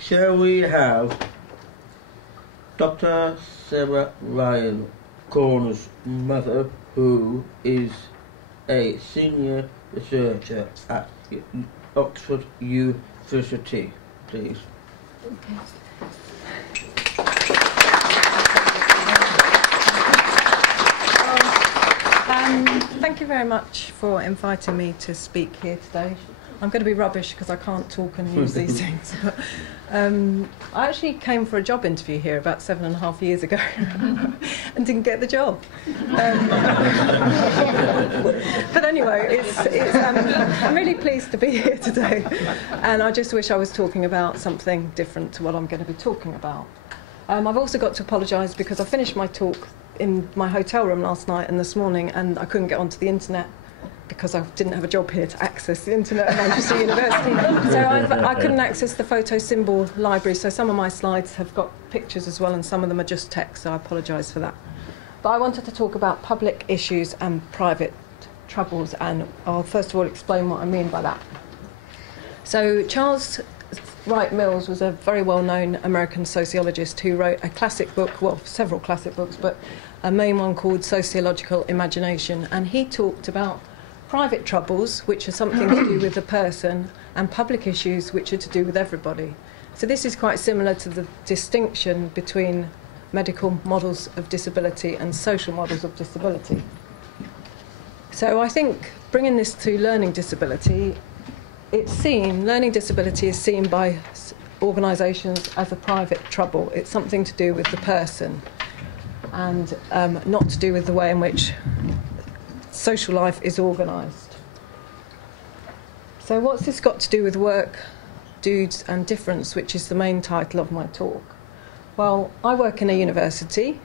shall we have Dr. Sara Ryan, Connor's mother, who is a senior researcher at Oxford University, please. Okay. Thank you very much for inviting me to speak here today. I'm going to be rubbish because I can't talk and use these things. But, I actually came for a job interview here about 7.5 years ago and didn't get the job. But anyway, I'm really pleased to be here today, and I just wish I was talking about something different to what I'm going to be talking about. I've also got to apologise because I finished my talk in my hotel room last night and this morning, and I couldn't get onto the internet because I didn't have a job here to access the internet at Manchester University. So I couldn't access the photo symbol library, so some of my slides have got pictures as well and some of them are just text, so I apologise for that. But I wanted to talk about public issues and private troubles, and I'll first of all explain what I mean by that. So Charles Wright Mills was a very well-known American sociologist who wrote a classic book, well, several classic books, but a main one called Sociological Imagination, and he talked about private troubles, which are something to do with the person, and public issues, which are to do with everybody. So this is quite similar to the distinction between medical models of disability and social models of disability. So I think bringing this to learning disability, learning disability is seen by organisations as a private trouble. It's something to do with the person and not to do with the way in which social life is organised. So what's this got to do with work, dudes and difference, which is the main title of my talk? Well, I work in a university,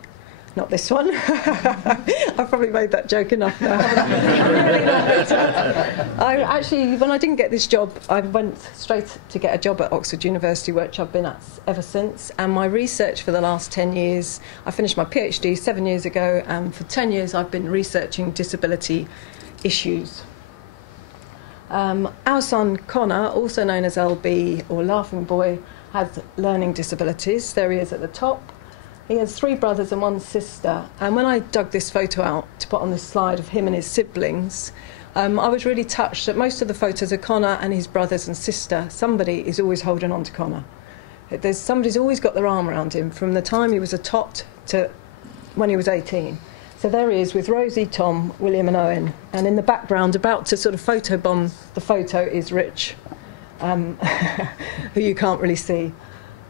not this one. I've probably made that joke enough now. When I didn't get this job, I went straight to get a job at Oxford University, which I've been at ever since. And my research for the last 10 years, I finished my PhD 7 years ago, and for 10 years I've been researching disability issues. Our son Connor, also known as LB or Laughing Boy, has learning disabilities. There he is at the top. He has 3 brothers and 1 sister, and when I dug this photo out to put on this slide of him and his siblings, I was really touched that most of the photos are Connor and his brothers and sister. Somebody is always holding on to Connor. Somebody's always got their arm around him from the time he was a tot to when he was 18. So there he is with Rosie, Tom, William and Owen, and in the background, about to sort of photobomb the photo, is Rich, who you can't really see.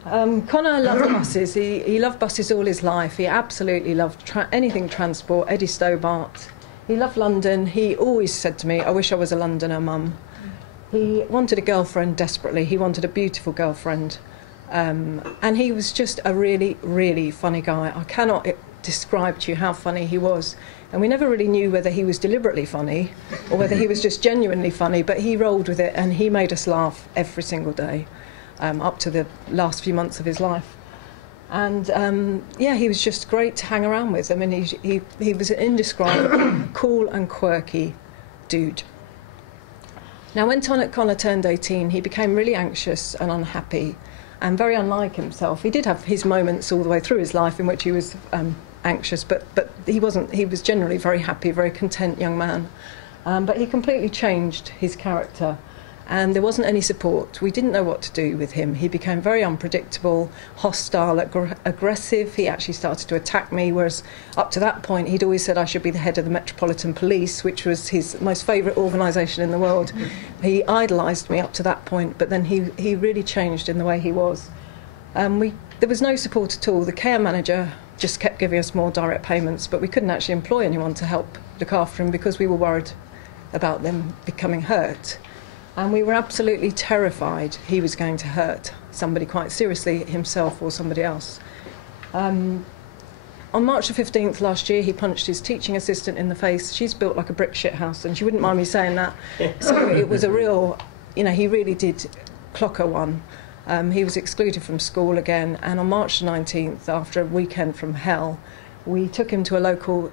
Connor loved buses. He loved buses all his life. He absolutely loved anything transport, Eddie Stobart. He loved London. He always said to me, I wish I was a Londoner, Mum. He wanted a girlfriend desperately. He wanted a beautiful girlfriend. And he was just a really, really funny guy. I cannot describe to you how funny he was. And we never really knew whether he was deliberately funny or whether he was just genuinely funny, but he rolled with it and he made us laugh every single day. Up to the last few months of his life. And he was just great to hang around with. I mean, he was an indescribable, cool and quirky dude. Now, when Connor turned 18, he became really anxious and unhappy and very unlike himself. He did have his moments all the way through his life in which he was anxious, but he wasn't. He was generally very happy, very content young man. But he completely changed his character. And there wasn't any support. We didn't know what to do with him. He became very unpredictable, hostile, aggressive. He actually started to attack me, whereas up to that point he'd always said I should be the head of the Metropolitan Police, which was his most favourite organisation in the world. He idolised me up to that point, but then he really changed in the way he was. There was no support at all. The care manager just kept giving us more direct payments, but we couldn't actually employ anyone to help look after him because we were worried about them becoming hurt. And we were absolutely terrified he was going to hurt somebody quite seriously, himself or somebody else. On March the 15th last year, he punched his teaching assistant in the face. She's built like a brick shit house, and she wouldn't mind me saying that. So it was a real, he really did clock her one. He was excluded from school again, and on March the 19th, after a weekend from hell, we took him to a local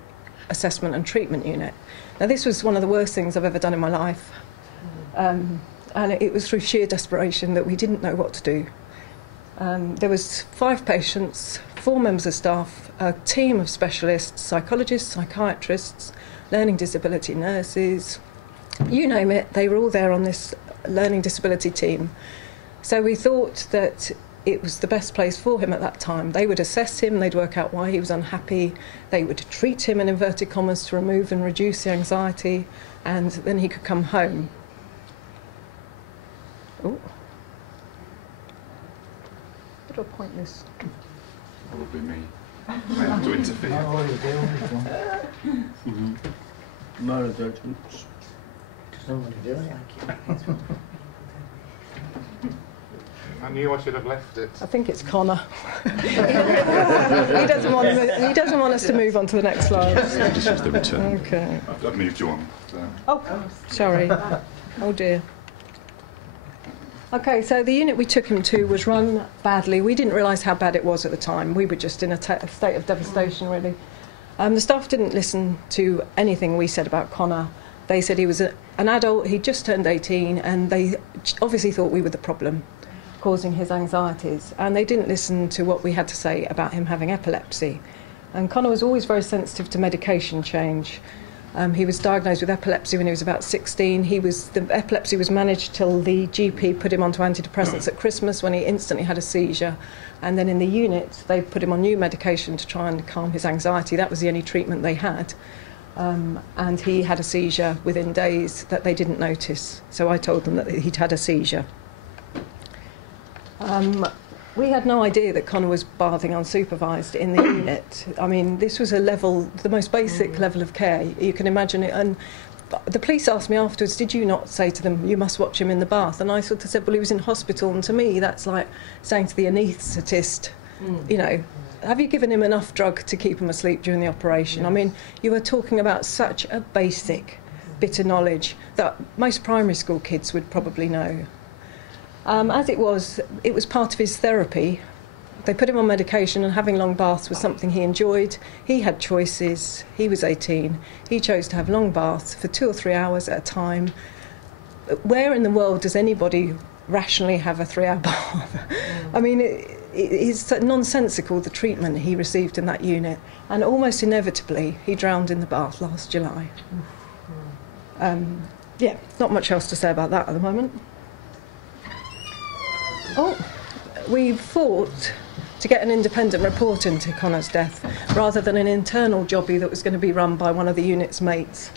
assessment and treatment unit. Now, this was one of the worst things I've ever done in my life. And it was through sheer desperation that we didn't know what to do. There was 5 patients, 4 members of staff, a team of specialists, psychologists, psychiatrists, learning disability nurses, you name it, they were all there on this learning disability team. So we thought that it was the best place for him at that time. They would assess him, they'd work out why he was unhappy, they would treat him in inverted commas to remove and reduce the anxiety, and then he could come home. Oh. How do I point this? Probably me. I have to interfere. Minor judgments. Somebody do it. I knew I should have left it. I think it's Connor. He doesn't want us to move on to the next slide. Just use the return. Okay. I've moved you on. So. Oh, sorry. Oh dear. Okay, so the unit we took him to was run badly. We didn't realise how bad it was at the time. We were just in a state of devastation, really. The staff didn't listen to anything we said about Connor. They said he was an adult, he'd just turned 18, and they obviously thought we were the problem, causing his anxieties. And they didn't listen to what we had to say about him having epilepsy. And Connor was always very sensitive to medication change. He was diagnosed with epilepsy when he was about 16. The epilepsy was managed till the GP put him onto antidepressants at Christmas, when he instantly had a seizure. And then in the unit, they put him on new medication to try and calm his anxiety. That was the only treatment they had. And he had a seizure within days that they didn't notice. So I told them that he'd had a seizure. We had no idea that Connor was bathing unsupervised in the unit. I mean, this was the most basic level of care you can imagine it. And the police asked me afterwards, did you not say to them, you must watch him in the bath? And I sort of said, well, he was in hospital. And to me, that's like saying to the anaesthetist, you know, have you given him enough drug to keep him asleep during the operation? Yes. I mean, you were talking about such a basic bit of knowledge that most primary school kids would probably know. As it was part of his therapy. They put him on medication, and having long baths was something he enjoyed. He had choices. He was 18. He chose to have long baths for 2 or 3 hours at a time. Where in the world does anybody rationally have a 3-hour bath? I mean, it's nonsensical, the treatment he received in that unit. And almost inevitably, he drowned in the bath last July. Yeah, not much else to say about that at the moment. Oh, we fought to get an independent report into Connor's death rather than an internal jobby that was going to be run by one of the unit's mates.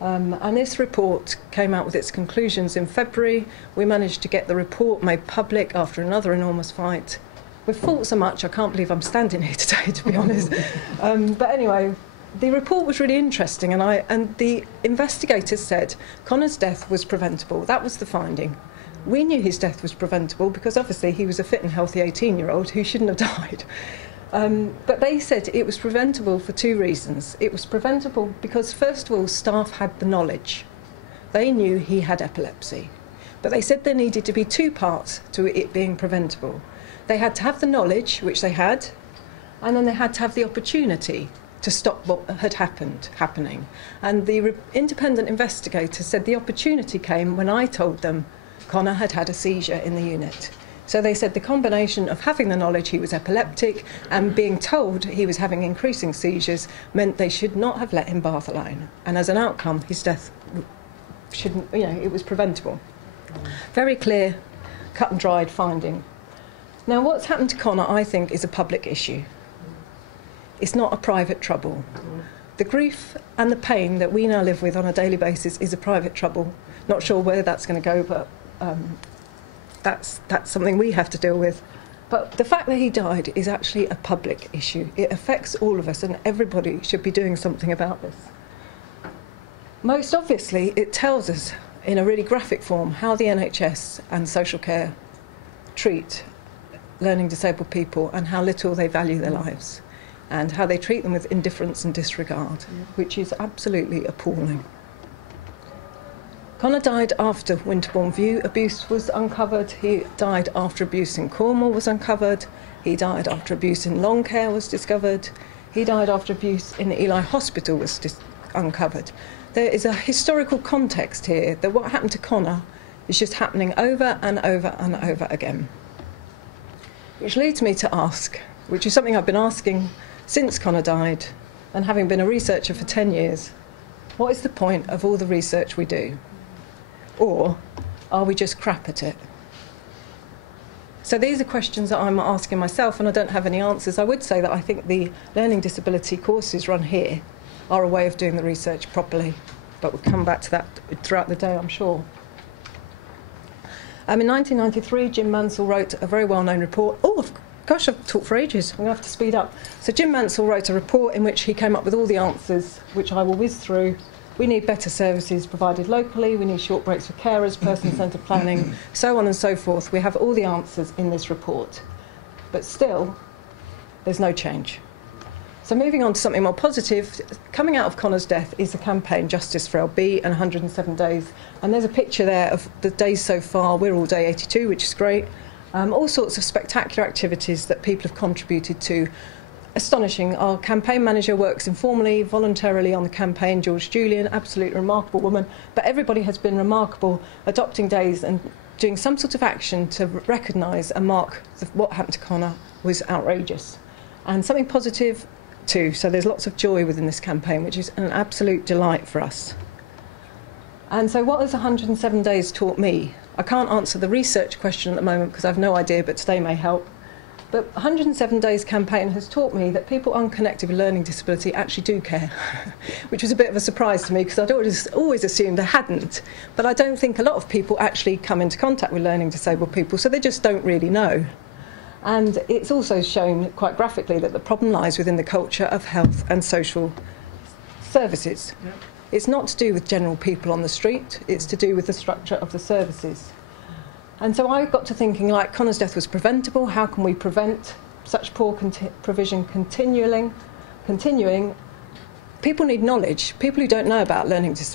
And this report came out with its conclusions in February. We managed to get the report made public after another enormous fight. We've fought so much, I can't believe I'm standing here today, to be honest. But anyway, the report was really interesting, and the investigators said Connor's death was preventable. That was the finding. We knew his death was preventable because obviously he was a fit and healthy 18-year-old who shouldn't have died. But they said it was preventable for 2 reasons. It was preventable because, first of all, staff had the knowledge. They knew he had epilepsy. But they said there needed to be 2 parts to it being preventable. They had to have the knowledge, which they had, and then they had to have the opportunity to stop what had happening. And the independent investigator said the opportunity came when I told them Connor had had a seizure in the unit. So they said the combination of having the knowledge he was epileptic and being told he was having increasing seizures meant they should not have let him bath alone. And as an outcome, his death it was preventable. Very clear, cut and dried finding. Now, what's happened to Connor, I think, is a public issue. It's not a private trouble. The grief and the pain that we now live with on a daily basis is a private trouble. Not sure where that's going to go, but that's something we have to deal with. But the fact that he died is actually a public issue. It affects all of us, and everybody should be doing something about this. Most obviously, it tells us in a really graphic form how the NHS and social care treat learning disabled people and how little they value their lives and how they treat them with indifference and disregard, which is absolutely appalling. Connor died after Winterbourne View abuse was uncovered. He died after abuse in Cornwall was uncovered. He died after abuse in Long Care was discovered. He died after abuse in Eli Hospital was uncovered. There is a historical context here that what happened to Connor is just happening over and over and over again. Which leads me to ask, which is something I've been asking since Connor died, and having been a researcher for 10 years, what is the point of all the research we do? Or are we just crap at it? So these are questions that I'm asking myself, and I don't have any answers. I would say that I think the learning disability courses run here are a way of doing the research properly, but we'll come back to that throughout the day, I'm sure. In 1993, Jim Mansell wrote a very well-known report. Oh, gosh, I've talked for ages. I'm going to have to speed up. So Jim Mansell wrote a report in which he came up with all the answers, which I will whiz through. We need better services provided locally. We need short breaks for carers, person-centred planning, so on and so forth. We have all the answers in this report. But still, there's no change. So moving on to something more positive, coming out of Connor's death is the campaign Justice for LB and 107 days. And there's a picture there of the days so far. We're all day 82, which is great. All sorts of spectacular activities that people have contributed to. Astonishing. Our campaign manager works informally, voluntarily on the campaign, George Julian, absolutely remarkable woman. But everybody has been remarkable, adopting days and doing some sort of action to recognise and mark what happened to Connor was outrageous. And something positive too. So there's lots of joy within this campaign, which is an absolute delight for us. And so what has 107 days taught me? I can't answer the research question at the moment because I have no idea, but today may help. But 107 Days campaign has taught me that people unconnected with learning disability actually do care, which was a bit of a surprise to me because I'd always assumed they hadn't. But I don't think a lot of people actually come into contact with learning disabled people, so they just don't really know. And it's also shown quite graphically that the problem lies within the culture of health and social services. Yep. It's not to do with general people on the street, it's to do with the structure of the services. And so I got to thinking, like, Connor's death was preventable. How can we prevent such poor provision continuing? People need knowledge. People who don't know about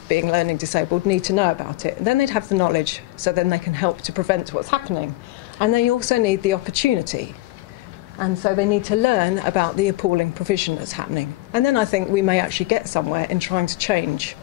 being learning disabled need to know about it. And then they'd have the knowledge, so then they can help to prevent what's happening. And they also need the opportunity. And so they need to learn about the appalling provision that's happening. And then I think we may actually get somewhere in trying to change.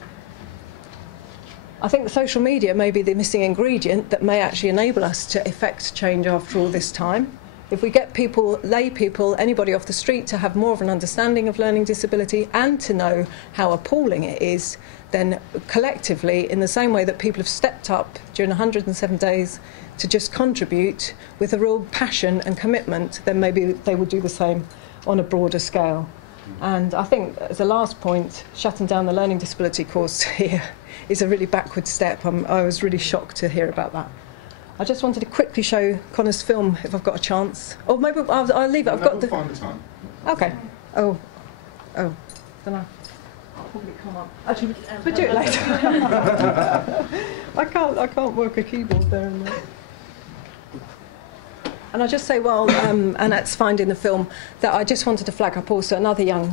I think social media may be the missing ingredient that may actually enable us to effect change after all this time. If we get people, lay people, anybody off the street to have more of an understanding of learning disability and to know how appalling it is, then collectively, in the same way that people have stepped up during 107 days to just contribute with a real passion and commitment, then maybe they will do the same on a broader scale. And I think, as a last point, shutting down the learning disability course here is a really backward step. I was really shocked to hear about that. I just wanted to quickly show Connor's film, if I've got a chance. Or maybe I'll leave it. I've got the... find the time. OK. Oh. Don't know. I'll probably come up. Actually, we'll do it later. I can't work a keyboard there and there. And I'll just say, well, Annette's finding the film, that I just wanted to flag up also another young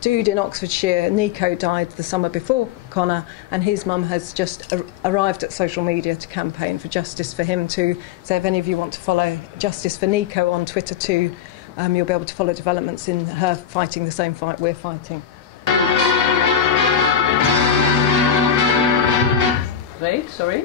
dude in Oxfordshire. Nico died the summer before Connor, and his mum has just arrived at social media to campaign for justice for him too. So if any of you want to follow Justice for Nico on Twitter too, you'll be able to follow developments in her fighting the same fight we're fighting. Wait, sorry.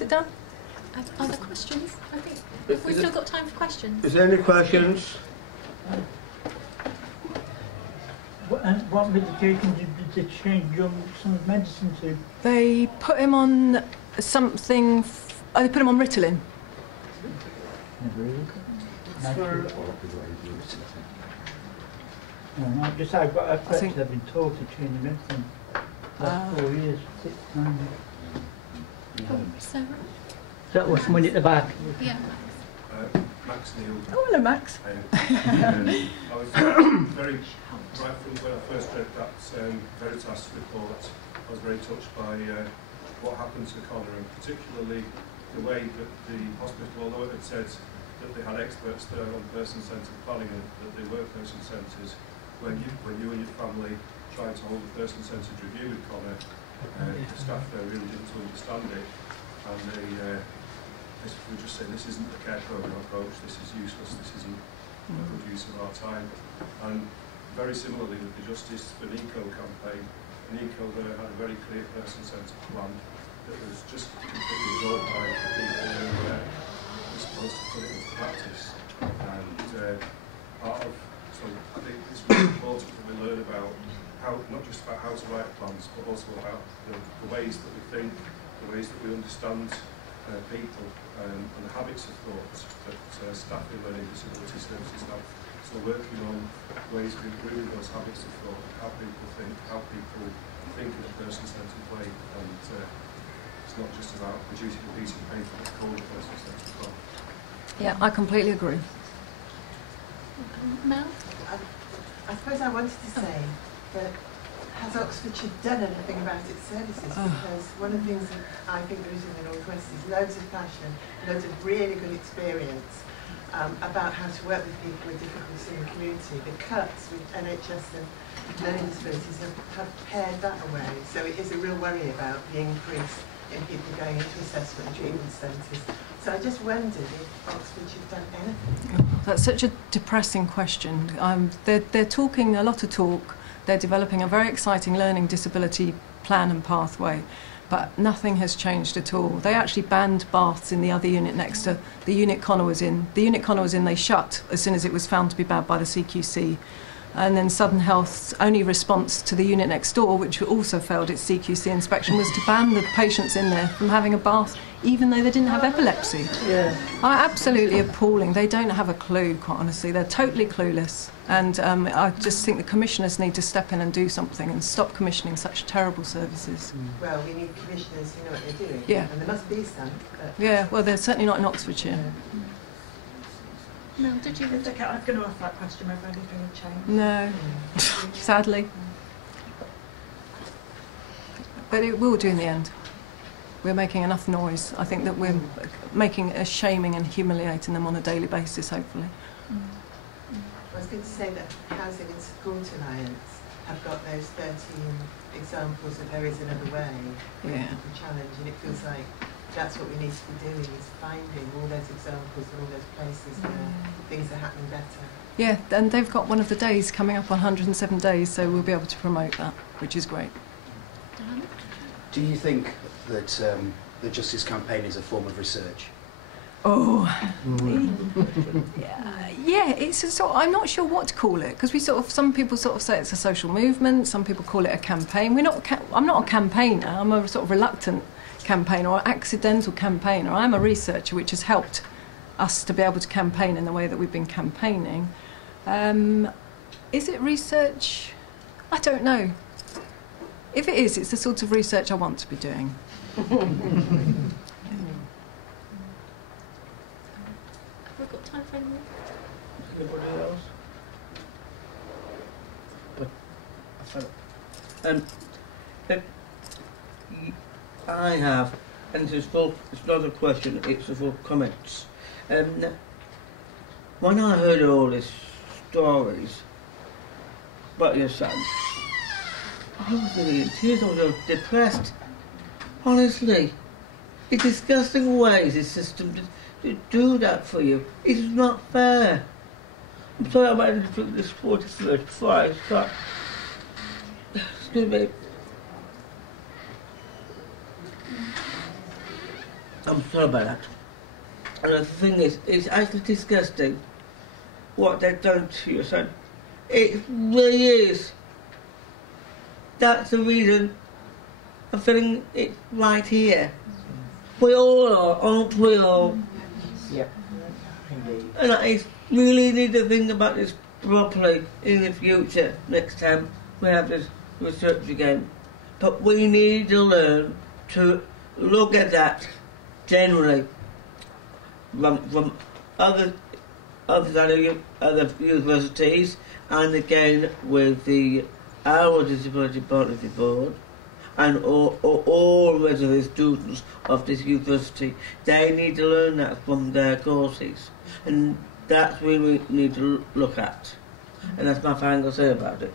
Is it done? Are there questions? I think we've still got time for questions. Is there any questions? What medication did they change your son's medicine to? They put him on something. They put him on Ritalin. Never really got it. No, I've got a question. I've been told to change the medicine. Last 4 years, 6, 9 years. Sarah? That was someone at the back. Yeah. Max Neal. Oh, hello, Max. I was very, right from when I first read that Veritas report, I was very touched by what happened to Connor, and particularly the way that the hospital, although it had said that they had experts there on person-centred planning and that they were person-centred, when you and your family tried to hold a person-centred review with Connor, the staff there really didn't understand it, and they were just saying this isn't the care programme approach, this is useless, this isn't a good use of our time. And very similarly with the Justice for Nico campaign, Nico there had a very clear person-centred plan that was just completely ignored by people who were supposed to put it into practice. And part of, so I think it's really important that we learn about how, not just about how to write plans, but also about the ways that we think, the ways that we understand people, and the habits of thought that staff in learning disability services have. So working on ways of improving those habits of thought, how people think in a person-centred way, and it's not just about producing a piece of paper that's called a person-centred plan. Yeah, I completely agree. Mel? I suppose I wanted to say that has Oxfordshire done anything about its services? Because one of the things that I think there is in the North West is loads of passion, loads of really good experience about how to work with people with difficulties in the community. The cuts with NHS and learning disabilities have pared that away. So it is a real worry about the increase in people going into assessment and treatment centres. So I just wondered if Oxfordshire have done anything. That's such a depressing question. They're talking a lot of talk. They're developing a very exciting learning disability plan and pathway, but nothing has changed at all. They actually banned baths in the other unit next to the unit Connor was in. The unit Connor was in, they shut as soon as it was found to be bad by the CQC. And then Southern Health's only response to the unit next door, which also failed its CQC inspection, was to ban the patients in there from having a bath, even though they didn't have epilepsy. Yeah. Absolutely appalling. They don't have a clue, quite honestly. They're totally clueless. And I just think the commissioners need to step in and do something and stop commissioning such terrible services. Well, we need commissioners who know what they're doing. Yeah. And there must be some. Yeah, well, they're certainly not in Oxfordshire. Yeah. Mel, did you? It's okay, I was going to ask that question whether anything had changed. No, sadly. But it will do in the end. We're making enough noise. I think that we're making a shaming and humiliating them on a daily basis, hopefully. I was going to say that Housing and Support Alliance have got those 13 examples of there is another way for the challenge, and it feels like that's what we need to be doing, is finding all those examples and all those places where things are happening better. Yeah, and they've got one of the days coming up on 107 days, so we'll be able to promote that, which is great. Dan? Do you think that the Justice campaign is a form of research? Oh, yeah. It's a sort. I'm not sure what to call it, because some people sort of say it's a social movement. Some people call it a campaign. I'm not a campaigner. I'm a sort of reluctant campaigner or accidental campaigner. I'm a researcher, which has helped us to be able to campaign in the way that we've been campaigning. Is it research? I don't know. If it is, it's the sort of research I want to be doing. Have we got time for any more? Anybody else? I have, and it's not a question, it's a full comments. When I heard all these stories about your son, I was really in tears. I was depressed. Honestly, it's disgusting ways this system to do that for you. It's not fair. I'm sorry I might have took this water first before I start. Excuse me. I'm I'm sorry about that. And the thing is, it's actually disgusting what they've done to your son. It really is. That's the reason I'm feeling it right here. We all are, aren't we all? Yep. Indeed. And I really need to think about this properly in the future, next time we have this research again. But we need to learn to look at that generally from other universities, and again with our Disability Partnership Board and all the rest of the students of this university. They need to learn that from their courses, and that's what we need to look at. And that's my final say about it.